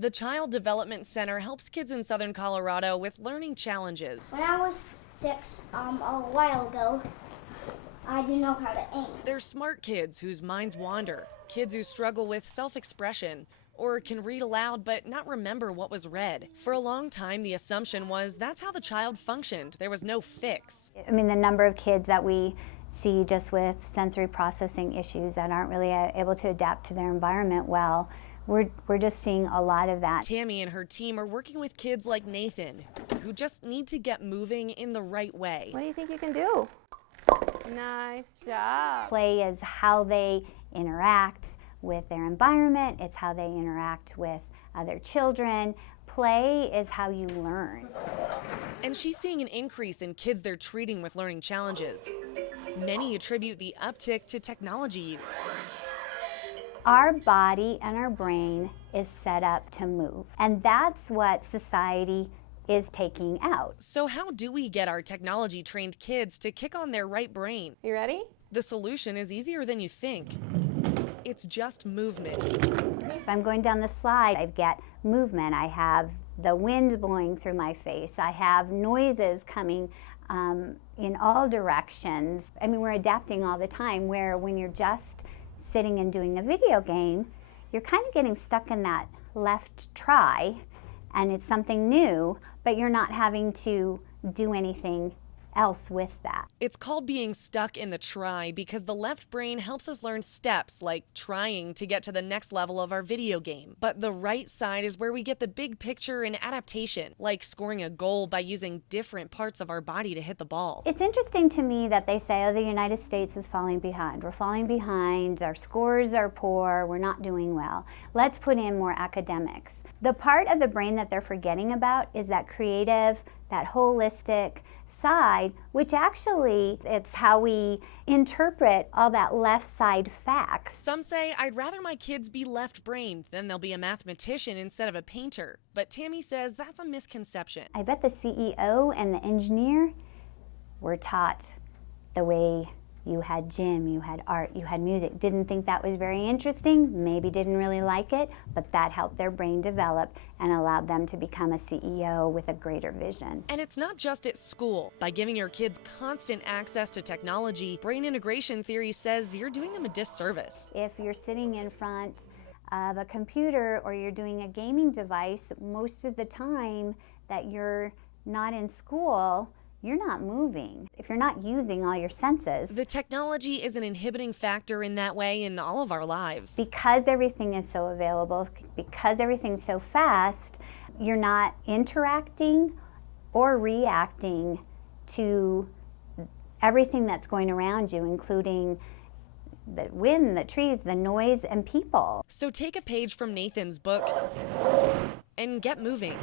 The Child Development Center helps kids in Southern Colorado with learning challenges. When I was 6, a while ago, I didn't know how to aim. They're smart kids whose minds wander, kids who struggle with self-expression, or can read aloud but not remember what was read. For a long time, the assumption was that's how the child functioned. There was no fix. I mean, the number of kids that we see just with sensory processing issues that aren't really able to adapt to their environment well, we're just seeing a lot of that. Tammy and her team are working with kids like Nathan, who just need to get moving in the right way. What do you think you can do? Nice job. Play is how they interact with their environment. It's how they interact with other children. Play is how you learn. And she's seeing an increase in kids they're treating with learning challenges. Many attribute the uptick to technology use. Our body and our brain is set up to move, and that's what society is taking out. So how do we get our technology-trained kids to kick on their right brain? You ready? The solution is easier than you think. It's just movement. If I'm going down the slide, I get movement. I have the wind blowing through my face. I have noises coming in all directions. I mean, we're adapting all the time, where when you're just sitting and doing a video game, you're kind of getting stuck in that left try, and it's something new, but you're not having to do anything else with that. It's called being stuck in the try because the left brain helps us learn steps like trying to get to the next level of our video game. But the right side is where we get the big picture and adaptation, like scoring a goal by using different parts of our body to hit the ball. It's interesting to me that they say, oh, the United States is falling behind. We're falling behind, our scores are poor, we're not doing well. Let's put in more academics. The part of the brain that they're forgetting about is that creative, that holistic side, which actually it's how we interpret all that left side facts. Some say I'd rather my kids be left-brained, then they'll be a mathematician instead of a painter. But Tammy says that's a misconception. I bet the CEO and the engineer were taught the way you had gym, you had art, you had music. Didn't think that was very interesting, maybe didn't really like it, but that helped their brain develop and allowed them to become a CEO with a greater vision. And it's not just at school. By giving your kids constant access to technology, brain integration theory says you're doing them a disservice. If you're sitting in front of a computer or you're doing a gaming device, most of the time that you're not in school, you're not moving. If you're not using all your senses. The technology is an inhibiting factor in that way in all of our lives. Because everything is so available, because everything's so fast, you're not interacting or reacting to everything that's going around you, including the wind, the trees, the noise, and people. So take a page from Nathan's book and get moving.